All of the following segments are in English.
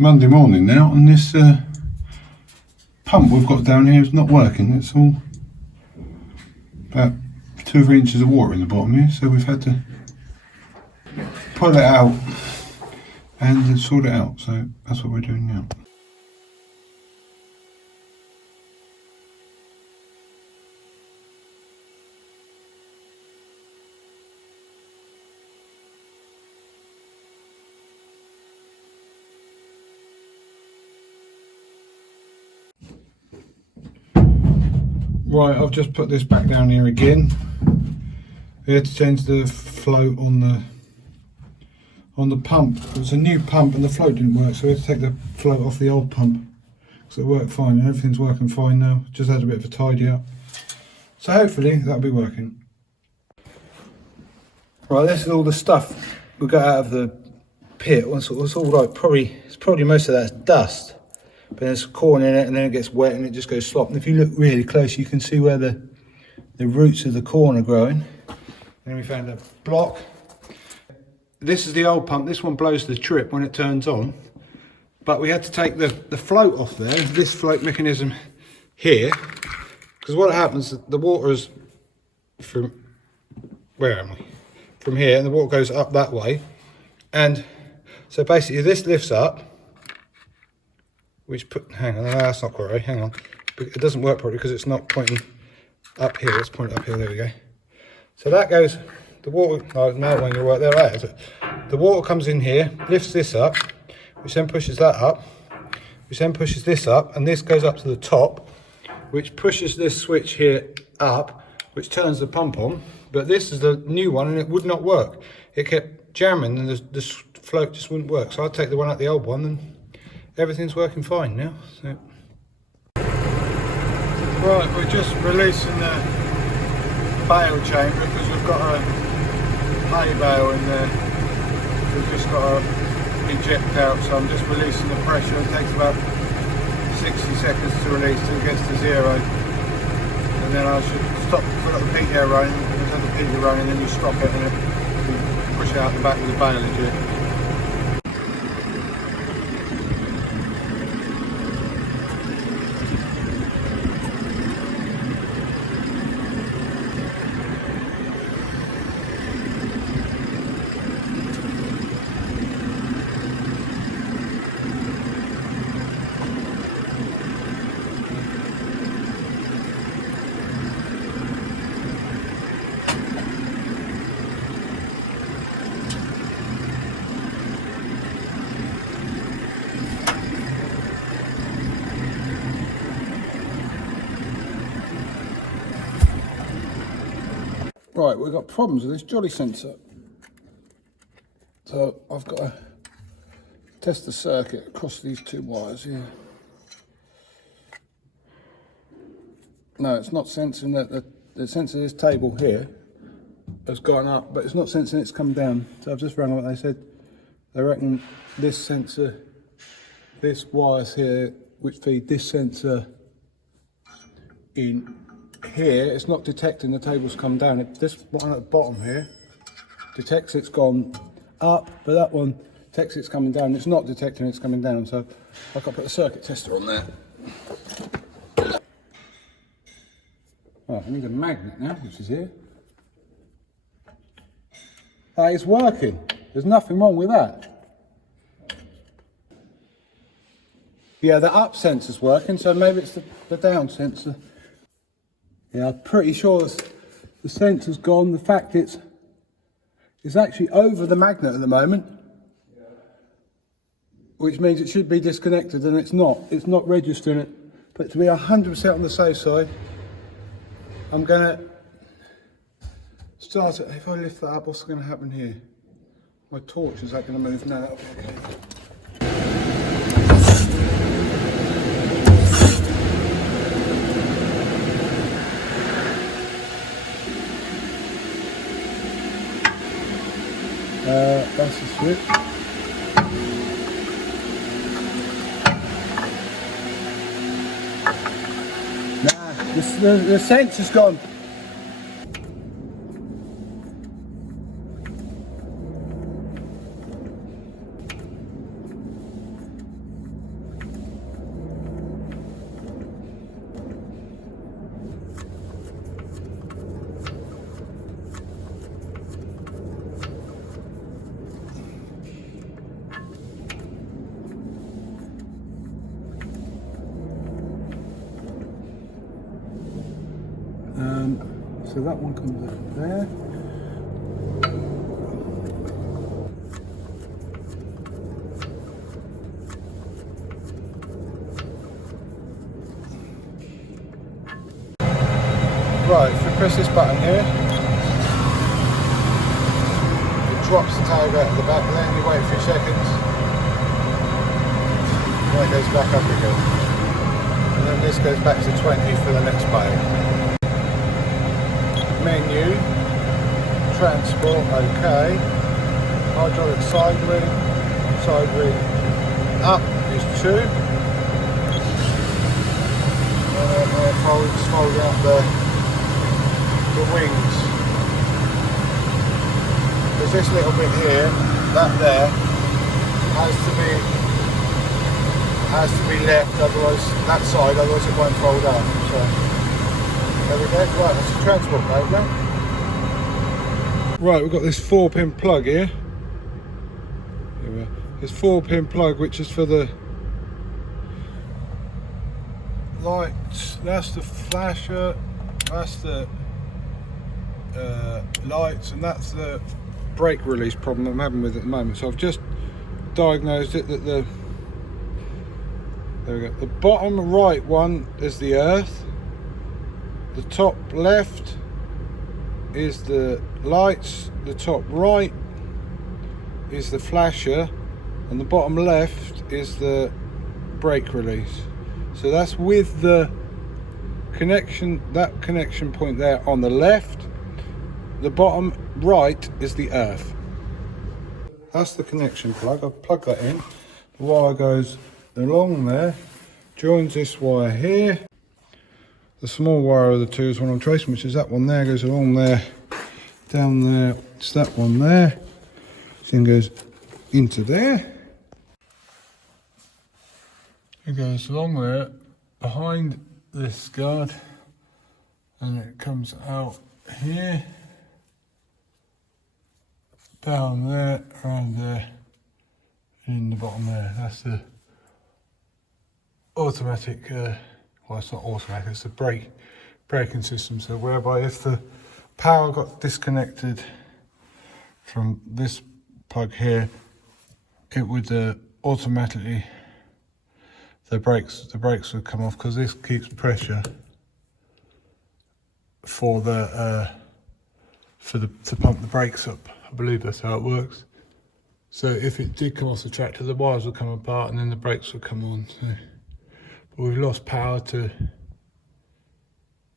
Monday morning now, and this pump we've got down here is not working. It's all about 2 or 3 inches of water in the bottom here, so we've had to pull it out and sort it out. So that's what we're doing now. Right, I've just put this back down here again. We had to change the float on the pump. It was a new pump and the float didn't work, so we had to take the float off the old pump because it worked fine, and everything's working fine now. Just had a bit of a tidy up, so hopefully that'll be working. Right, this is all the stuff we got out of the pit. It's all like probably most of that's dust. But there's corn in it, and then it gets wet and it just goes slop. And if you look really close, you can see where the roots of the corn are growing. And we found a block. This is the old pump. This one blows the trip when it turns on. But we had to take the float off there, this float mechanism here. Because what happens, the water is from, where am I? From here, and the water goes up that way. And so basically this lifts up. Hang on, no, that's not quite right, hang on. It doesn't work properly because it's not pointing up here, let's point it up here, there we go. So that goes, the water, no, now when you work there, right, the water comes in here, lifts this up, which then pushes that up, which then pushes this up, and this goes up to the top, which pushes this switch here up, which turns the pump on. But this is the new one and it would not work. It kept jamming and the float just wouldn't work. So I'd take the one out the old one and everything's working fine now. So. Right, we're just releasing the bale chamber because we've got a hay bale in there. We've just got to eject out, so I'm just releasing the pressure. It takes about 60 seconds to release till it gets to 0. And then I should stop, put up the peak air running, and have the peak air running, and then you stop it and you push it out the back with the baler jet. Right, we've got problems with this jolly sensor. So I've got to test the circuit across these 2 wires here. No, it's not sensing that the sensor of this table here has gone up, but it's not sensing it's come down. So I've just rang what they said. They reckon this sensor, this wires here, which feed this sensor in here, it's not detecting the table's come down. This one at the bottom here detects it's gone up, but that one detects it's coming down. It's not detecting it's coming down, so I've got to put a circuit tester on there. Oh, I need a magnet now, which is here. That is working. There's nothing wrong with that. Yeah, the up sensor's working, so maybe it's the down sensor. Yeah, I'm pretty sure the sensor's gone. The fact it's actually over the magnet at the moment, which means it should be disconnected, and it's not. It's not registering it. But to be 100% on the safe side, I'm going to start it. If I lift that up, what's going to happen here? My torch, is that going to move? No, that'll be okay. That's the switch. Nah, the sensor's gone. moment. So that one comes out there. Right, if we press this button here, it drops the tag out of the back, and then you wait a few seconds, and then it goes back up again. And then this goes back to 20 for the next bale. Menu, transport, okay. Hydraulic side rig up is 2. And then fold out the wings. There's this little bit here, that there has to be left, otherwise that side, otherwise it won't fold up. So there we go. Right, that's the transport baler. Right, we've got this 4-pin plug here. Here we are. This 4-pin plug, which is for the lights. That's the flasher. That's the lights, and that's the brake release problem I'm having with it at the moment. So I've just diagnosed it that there we go. The bottom right one is the earth. The top left is the lights. The top right is the flasher, and the bottom left is the brake release. So that's with the connection, that connection point there on the left. The bottom right is the earth. That's the connection plug. I've plugged that in. The wire goes along there, joins this wire here. The small wire of the two is one I'm tracing, which is that one there, goes along there, down there, it's that one there, then goes into there. It goes along there, behind this guard, and it comes out here, down there, around there, and in the bottom there. That's the automatic, well, it's not automatic, it's the braking system. So whereby if the power got disconnected from this plug here, it would automatically, the brakes would come off, because this keeps pressure for the to pump the brakes up. I believe that's how it works. So if it did come off the tractor, the wires would come apart and then the brakes would come on. So, but we've lost power to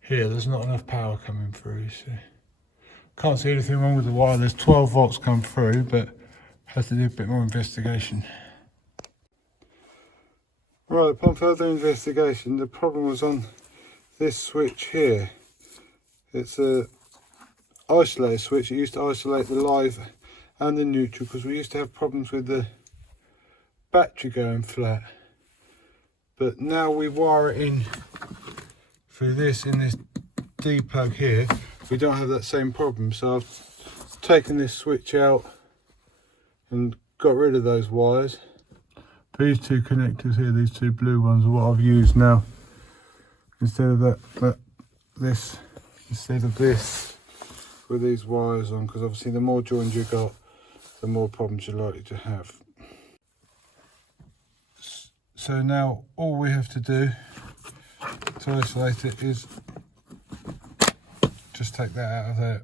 here. There's not enough power coming through. So can't see anything wrong with the wire. There's 12 volts come through, but has to do a bit more investigation. Right, upon further investigation, the problem was on this switch here. It's a isolator switch. It used to isolate the live and the neutral, because we used to have problems with the battery going flat. But now we wire it in through this, in this D plug here, we don't have that same problem. So I've taken this switch out and got rid of those wires. These two connectors here, these two blue ones, are what I've used now instead of this with these wires on, because obviously the more joined you got, the more problems you're likely to have. So now all we have to do to isolate it is just take that out of there.